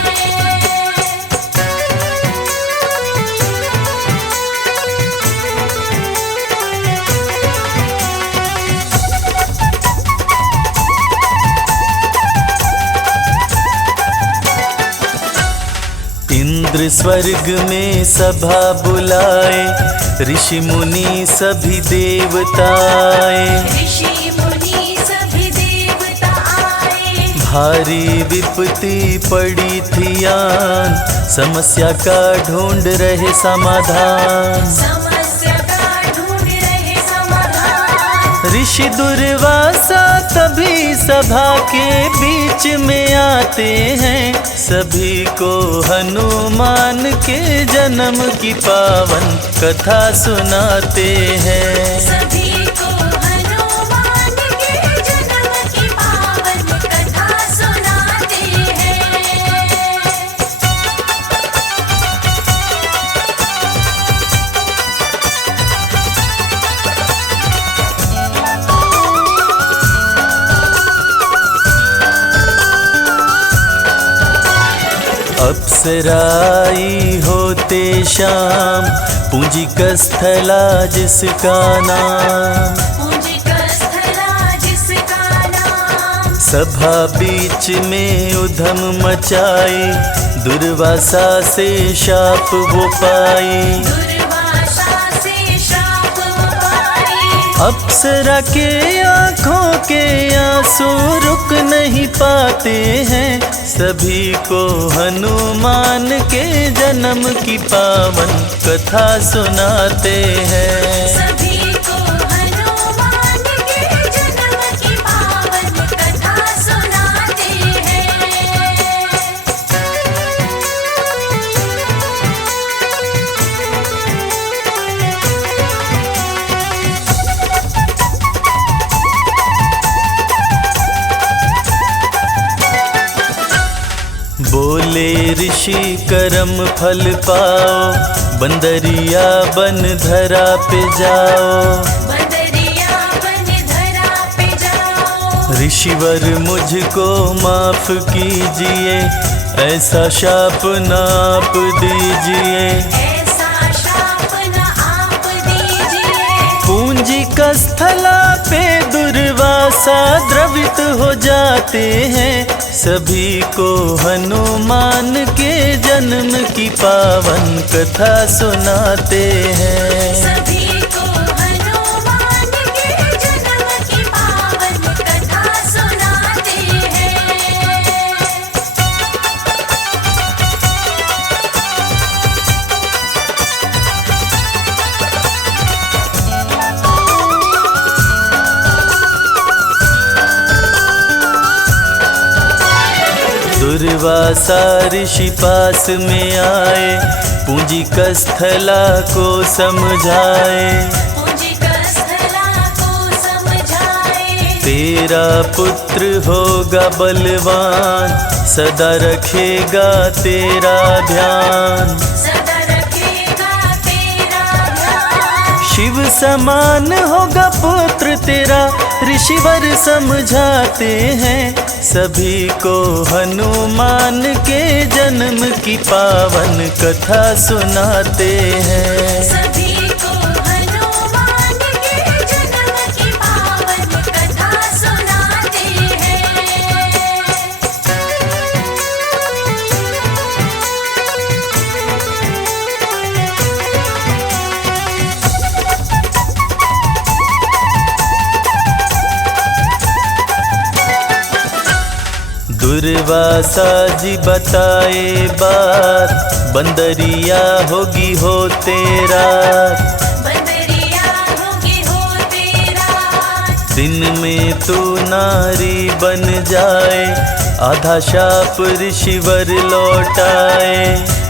शिव स्वर्ग में सभा बुलाए, ऋषि मुनि सभी देवताए। ऋषि मुनि सभी देवता आए। भारी विपत्ति पड़ी थी आन, समस्या का ढूंढ रहे समाधान। समस्या का ढूंढ रहे समाधान। ऋषि दुर्वासा तभी सभा के बीच में आते हैं, सभी को हनुमान के जन्म की पावन कथा सुनाते हैं। सभी को हनुमान के जन्म की पावन कथा सुनाते हैं। अप्सराई होते शाम, पूंजिक स्थला जिसका नाम। पूंजिक स्थला जिसका नाम। सभा बीच में उधम मचाई, दुर्वासा से शाप वो पाई। दुर्वासा से शाप पाई। अप्सरा के आँखों के आंसू रुक नहीं पाते हैं, सभी को हनुमान के जन्म की पावन कथा सुनाते हैं। सभी को हनुमान के जन्म की पावन कथा सुनाते हैं। बोले ऋषि कर्म फल पाओ, बंदरिया बन धरा पे जाओ। बंदरिया बन धरा पे जाओ। ऋषिवर मुझको माफ कीजिए, ऐसा शाप ना आप दीजिए। ऐसा शाप न आप दीजिए। पूंजिक स्थला पे दुर्वासा द्रवित हो जाते हैं, सभी को हनुमान के जन्म की पावन कथा सुनाते हैं। सभी को हनुमान के जन्म की पावन कथा सुनाते हैं। दुर्वासा ऋषि पास में आए, पूंजिक स्थला को समझाए। पूंजिक स्थला को समझाए। तेरा पुत्र होगा बलवान, सदा रखेगा तेरा ध्यान। सदा रखेगा तेरा ध्यान। शिव समान होगा पुत्र तेरा, ऋषिवर समझाते हैं, सभी को हनुमान के जन्म की पावन कथा सुनाते हैं। सभी को हनुमान के जन्म की पावन कथा सुनाते हैं। दुर्वासा जी बताए बात, बंदरिया होगी हो तेरा। बंदरिया होगी हो तेरा। दिन में तू नारी बन जाए, आधा शाप ऋषिवर लौटाए।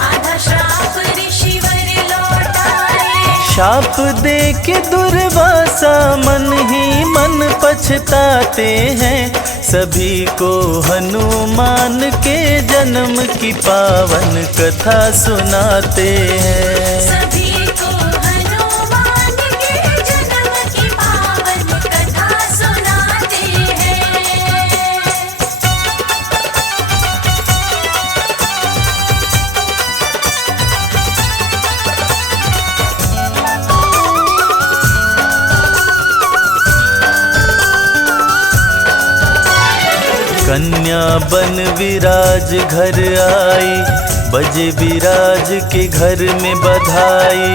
आधा श्राप ऋषिवर लौटाए। शाप दे के दुर्वासा मन ही मन पछताते हैं, सभी को हनुमान के जन्म की पावन कथा सुनाते हैं। सभी को हनुमान के जन्म की पावन कथा सुनाते हैं। कन्या बन विराज घर आई, बजे विराज के घर में बधाई,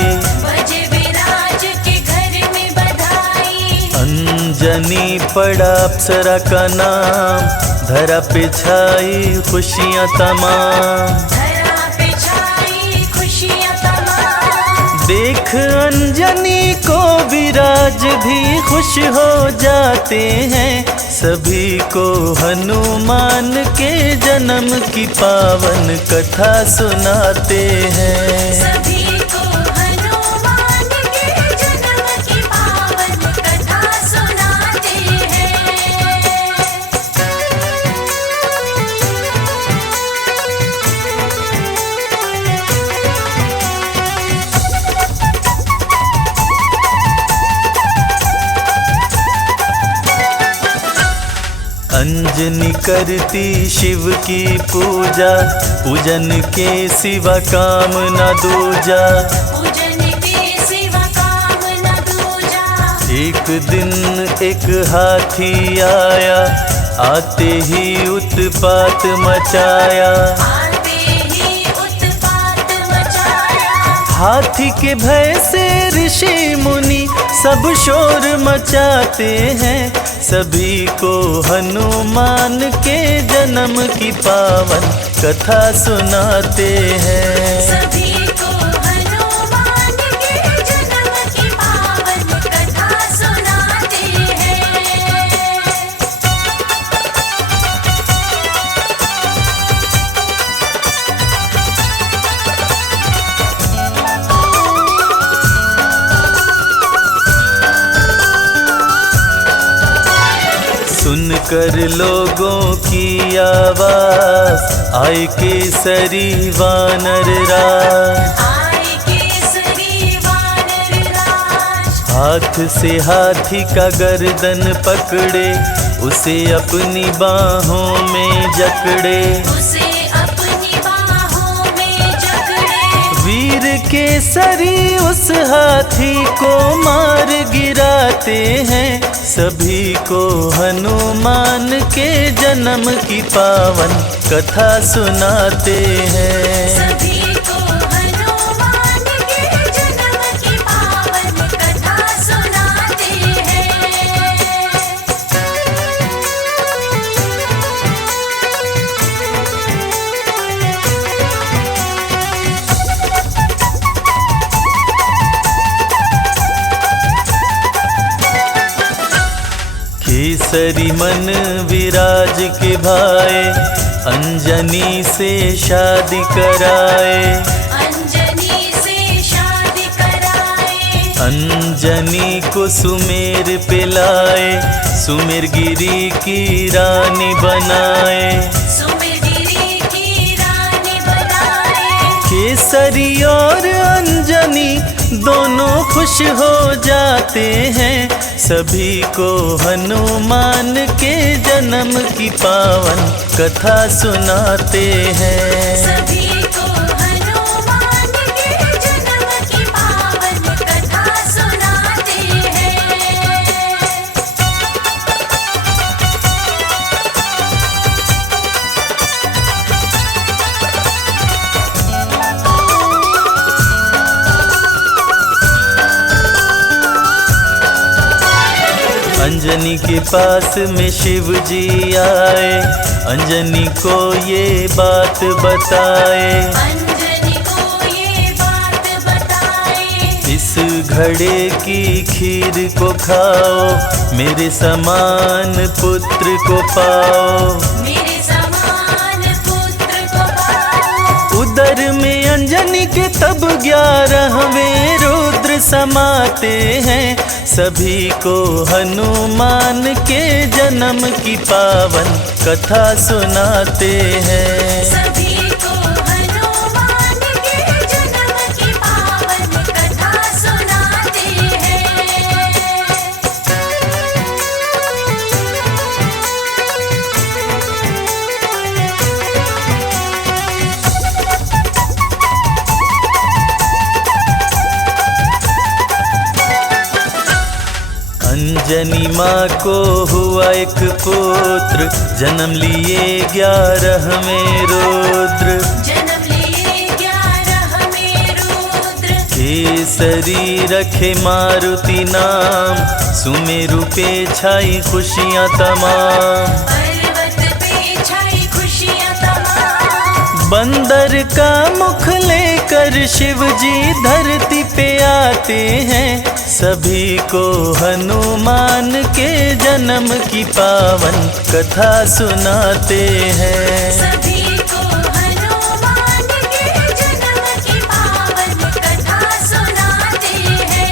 बजे विराज के घर में बधाई। अंजनी पड़ा अप्सरा का नाम, धरा पे छाई खुशियाँ तमाम। धरा पे छाई खुशियाँ तमाम। देख अंजनी को विराज भी खुश हो जाते हैं, सभी को हनुमान के जन्म की पावन कथा सुनाते हैं। सभी को हनुमान के जन्म की पावन कथा सुनाते हैं। अंजनी करती शिव की पूजा, पूजन के सिवा काम न दूजा। पूजन के सिवा काम न दूजा। एक दिन एक हाथी आया, आते ही उत्पात मचाया। आते ही उत्पात मचाया। हाथी के भय से ऋषि मुनि सब शोर मचाते हैं, सभी को हनुमान के जन्म की पावन कथा सुनाते हैं। सभी को हनुमान के जन्म की पावन कथा सुनाते हैं। सुनकर लोगों की आवाज, आए केसरी वानर राज। आए केसरी वानर राज। हाथ से हाथी का गर्दन पकड़े, उसे अपनी बाहों में जकड़े। उसे अपनी बाहों में जकड़े। वीर केसरी उस हाथी को मार गिराते हैं, सभी को हनुमान के जन्म की पावन कथा सुनाते हैं। सभी को हनुमान के जन्म की पावन कथा सुनाते हैं। केसरी मन विराज के भाए, अंजनी से शादी कराए। अंजनी से शादी कराए। अंजनी को सुमेर पे लाए, सुमेर गिरी की रानी बनाए। सुमेरगिरी की रानी बनाए। केसरी और अंजनी दोनों खुश हो जाते हैं, सभी को हनुमान के जन्म की पावन कथा सुनाते हैं। सभी को हनुमान के जन्म की पावन कथा सुनाते हैं। अंजनी के पास में शिव जी आए, अंजनी को ये बात बताए। अंजनी को ये बात बताए। इस घड़े की खीर को खाओ, मेरे समान पुत्र को पाओ। मेरे समान पुत्र को पाओ। उदर में अंजनी के तब 11वें रुद्र समाते हैं, सभी को हनुमान के जन्म की पावन कथा सुनाते हैं। सभी को हनुमान के जन्म की पावन कथा सुनाते हैं। अंजनी माँ को हुआ एक पुत्र, जन्म लिए 11वें रुद्र। जन्म लिए केसरी रखे मारुति नाम, सुमेरु पे छाई खुशियाँ तमाम। पर्वत पे छाई खुशियाँ तमाम। बंदर का मुख लेकर शिव जी धरती पे आते हैं, सभी को हनुमान के जन्म की पावन कथा सुनाते हैं। सभी को हनुमान के जन्म की पावन कथा सुनाते हैं।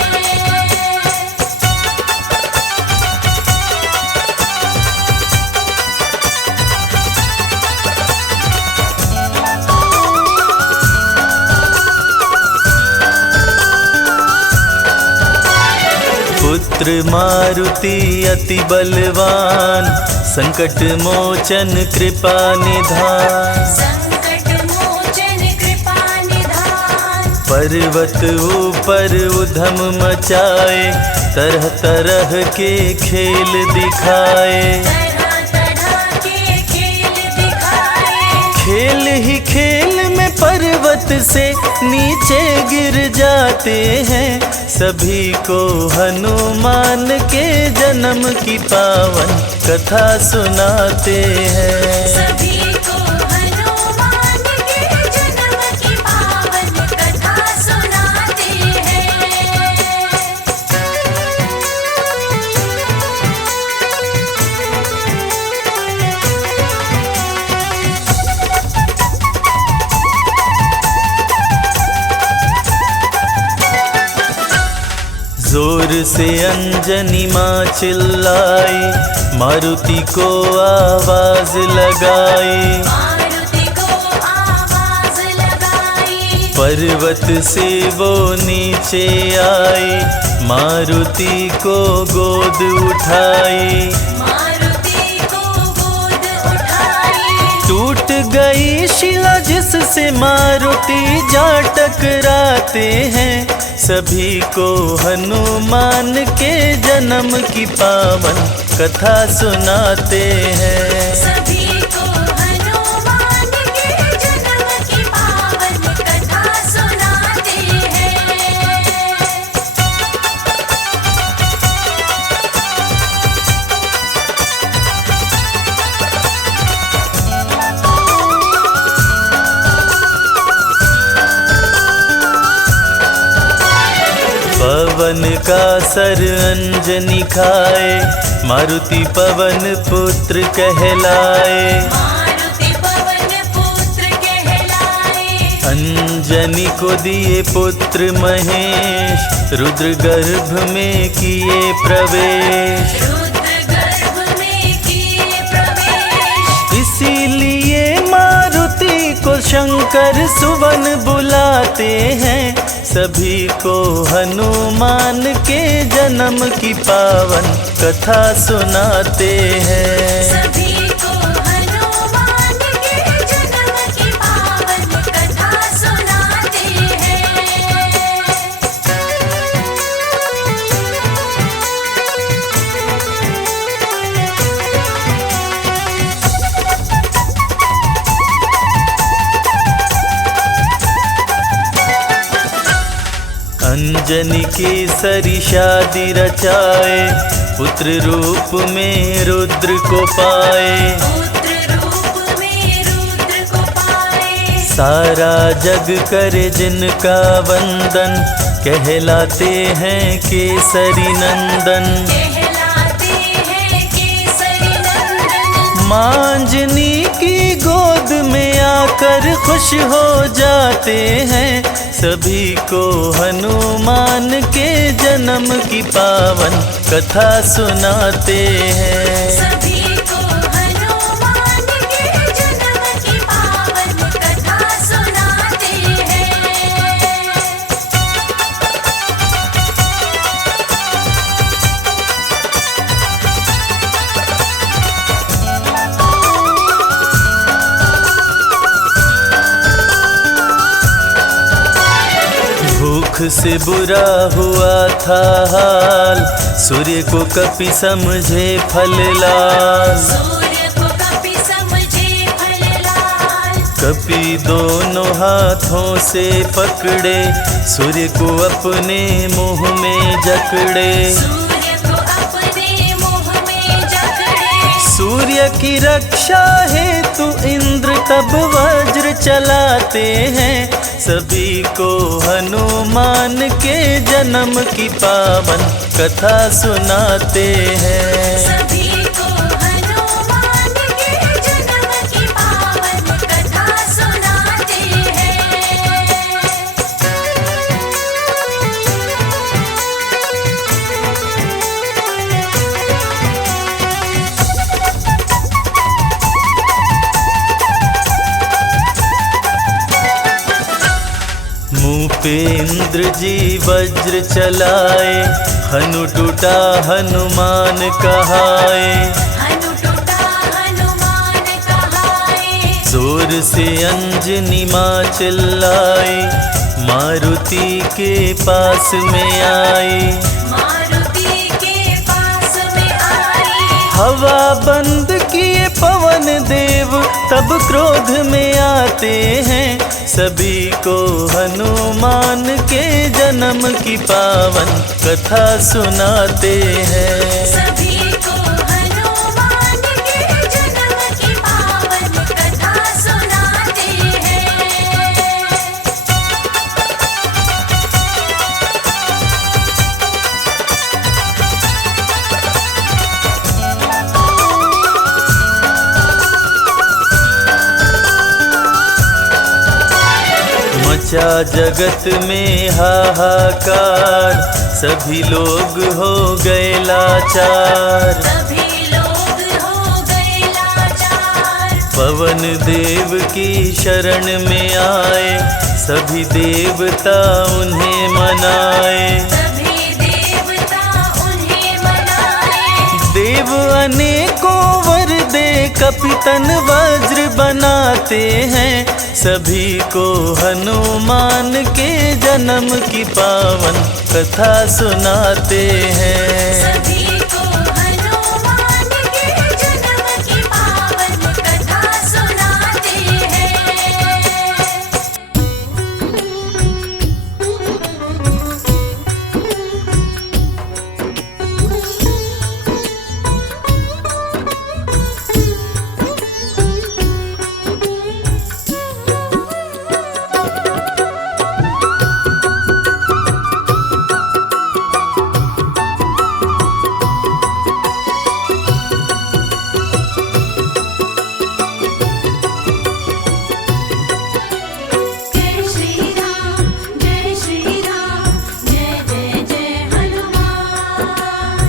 पुत्र मारुति अति बलवान, संकट मोचन कृपा निधान। संकट मोचन कृपा निधान। पर्वत ऊपर उधम मचाए, तरह तरह के खेल दिखाए। तरह तरह के खेल दिखाए। खेल ही खेल में पर्वत से नीचे गिर जाते हैं, सभी को हनुमान के जन्म की पावन कथा सुनाते हैं। सभी को हनुमान के जन्म की पावन कथा सुनाते हैं। जोर से अंजनी माँ चिल्लाई, मारुति को आवाज लगाई। मारुति को आवाज लगाई। पर्वत से वो नीचे आई, मारुति को गोद उठाई। मारुति को गोद उठाई। टूट गई शिला जिससे मारुति जा टकराते हैं, सभी को हनुमान के जन्म की पावन कथा सुनाते हैं। सभी को हनुमान के जन्म की पावन कथा सुनाते हैं। पवन का सर अंजनी खाए, मारुति पवन पुत्र कहलाए। मारुति पवन पुत्र कहलाए। अंजनी को दिए पुत्र महेश, रुद्र गर्भ में किए प्रवेश। रुद्र गर्भ में किए प्रवेश। इसीलिए मारुति को शंकर सुवन बुलाते हैं, सभी को हनुमान के जन्म की पावन कथा सुनाते हैं। सभी को हनुमान के जन्म की पावन कथा सुनाते हैं। अंजनी केसरी शादी रचाए, पुत्र रूप में रुद्र को पाए। पुत्र रूप में रुद्र को पाए। सारा जग करे जिनका वंदन, कहलाते हैं केसरी नंदन। कहलाते हैं केसरी नंदन। मांजनी की गोद में आकर खुश हो जाते हैं, सभी को हनुमान के जन्म की पावन कथा सुनाते हैं। सभी को हनुमान के जन्म की पावन कथा सुनाते हैं। भूख से बुरा हुआ था हाल, सूर्य को कपि समझे फल लाल। सूर्य को कपि समझे फल लाल। कपि दोनों हाथों से पकड़े, सूर्य को अपने मुंह में जकड़े। सूर्य को अपने मुंह में जकड़े। सूर्य की रक्षा हेतु इंद्र तब वज्र चलाते हैं, सभी को हनुमान के जन्म की पावन कथा सुनाते हैं। सभी को हनुमान के जन्म की पावन कथा सुनाते हैं। मुँह पे इंद्र जी वज्र चलाए, हनु टूटा हनुमान कहाए। हनु टूटा हनुमान कहाए। जोर से अंजनी माँ चिल्लाई, मारुति के पास में आई। मारुति के पास में आई। हवा बंद किए पवन देव तब क्रोध में आते हैं, सभी को हनुमान के जन्म की पावन कथा सुनाते हैं। सभी को हनुमान के जन्म की पावन कथा सुनाते हैं। मचा जगत में हाहाकार, सभी लोग हो गए लाचार। सभी लोग हो गए लाचार। पवन देव की शरण में आए, सभी देवता उन्हें मनाए। सभी देवता उन्हें मनाए। देव अनेकों वर दे कपितन वज्र बनाते हैं, सभी को हनुमान के जन्म की पावन कथा सुनाते हैं। सभी को हनुमान के जन्म की पावन कथा सुनाते हैं। जय श्री राम, जय श्री राम, जय जय जय हनुमान।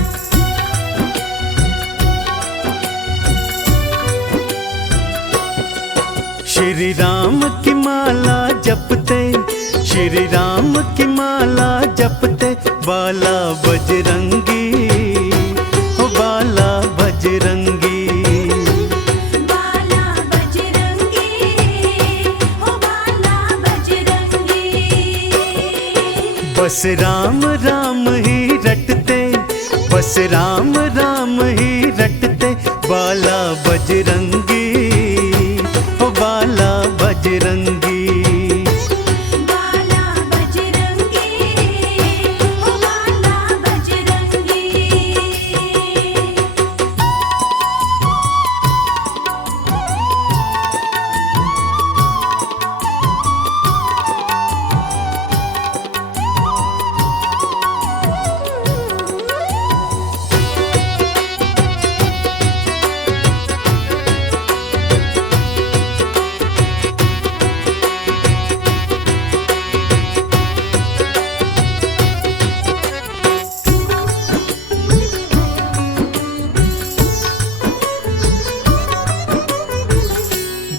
श्री राम की माला जपते, श्री राम की माला जपते, बाला बजरंगी हो बाला बजरंगी। बाला बजरंगी हो बाला बजरंगी। बस राम राम ही रटते, बस राम राम ही रटते, बाला बजरंगी हो बाला बजरंगी। बाला बजरंगी हो बाला बजरंगी।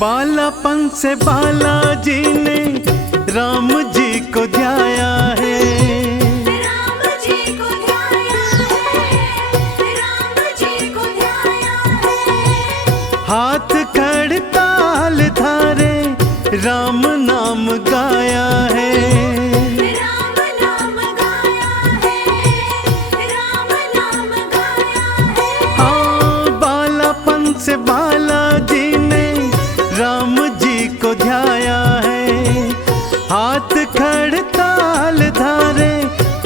बालापन से बालाजी ने राम जी को ध्याया है। राम जी को ध्याया है। राम जी को ध्याया है। हाथ खड़ताल धारे राम नाम गाया है। राम नाम गाया है। राम नाम गाया है। हाँ, बालापन से बालाजी ने राम जी को ध्याया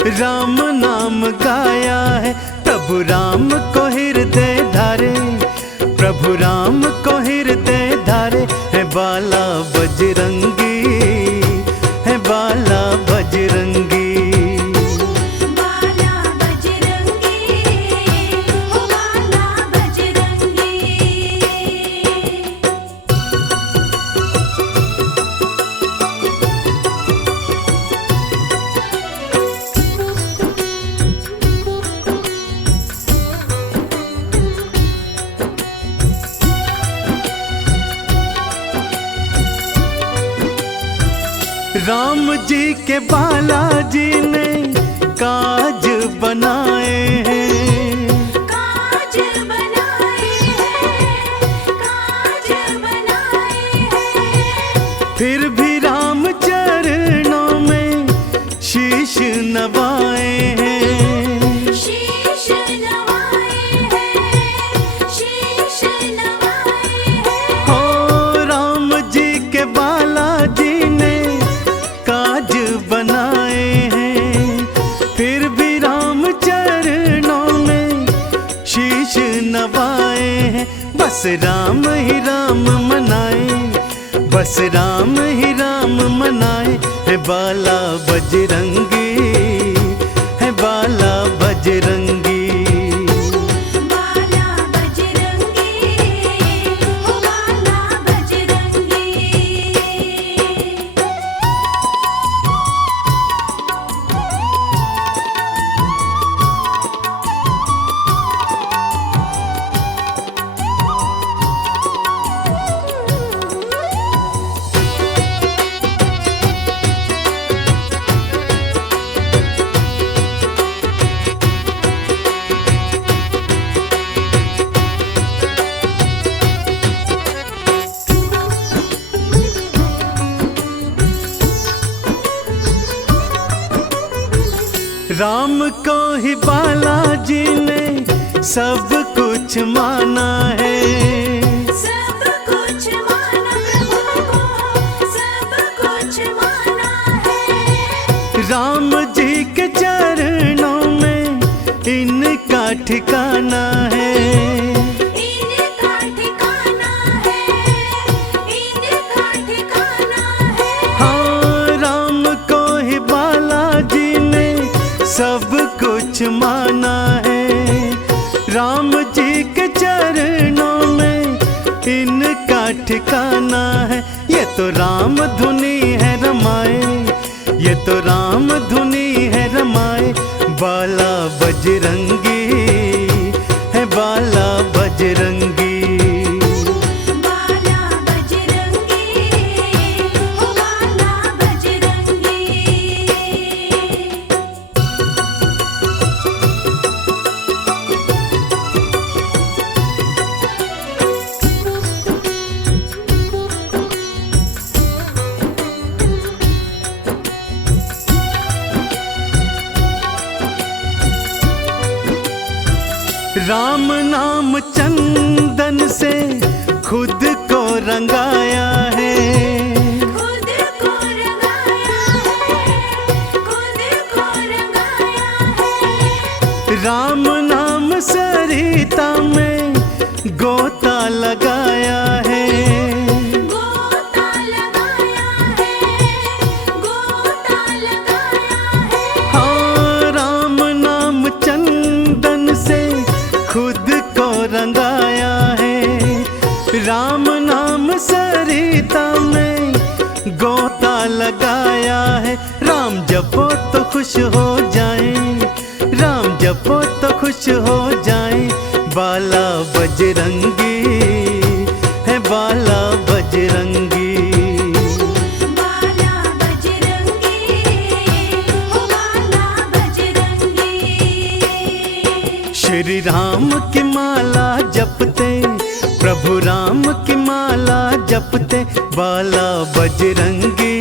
राम नाम गाया है, प्रभु राम को हृदय धारे, प्रभु राम को हृदय धारे। है बाला बजरंगी, है बाला बजरंगी। बाला बजरंगी, ओ बाला बजरंगी। राम जी के बालाजी ने काज बनाए हैं, काज बनाए हैं, काज बनाए हैं। फिर भी राम चरणों में शीश नवाए हैं। शीश नवाए हैं, शीश नवाए हैं। हो राम जी के बालाजी ने काज बनाए हैं, फिर भी राम चरणों में शीश नवाए हैं। बस राम ही राम मनाए, बस राम ही राम मनाए। है बाला बजरंगी, है बाला बजरंगी। बाला बजरंगी, ओ बाला बजरंगी। राम को ही बालाजी ने सब कुछ माना है, सब कुछ माना प्रभु को, सब कुछ माना है। राम जी के चरणों में इनका ठिकाना है। इनका ठिकाना है, इनका ठिकाना है। हाँ राम को ही बालाजी ने सब कुछ माना है। राम जी के चरणों में इनका ठिकाना है। ये तो राम धुनी है रमाए, ये तो राम धुनी है रमाए। बाला बजरंगी, है बाला बजरंगी। बाला बजरंगी, ओ बाला बजरंगी। राम नाम चंदन से खुद को रंगाया है, खुद को रंगाया है, खुद को रंगाया है। राम नाम सरिता में गोता लगाया है। गोता लगाया है, गोता लगाया है। हाँ राम नाम चंदन से खुद को रंगाया है। राम नाम सरिता में गोता लगाया है। राम जपो तो खुश हो जाए, राम जपो तो खुश हो जाए। बाला बजरंगी, है बाला बजरंगी। बाला बजरंगी, ओ बाला बजरंगी। श्री राम की माला जपते, प्रभु राम की माला जपते। बाला बजरंगी,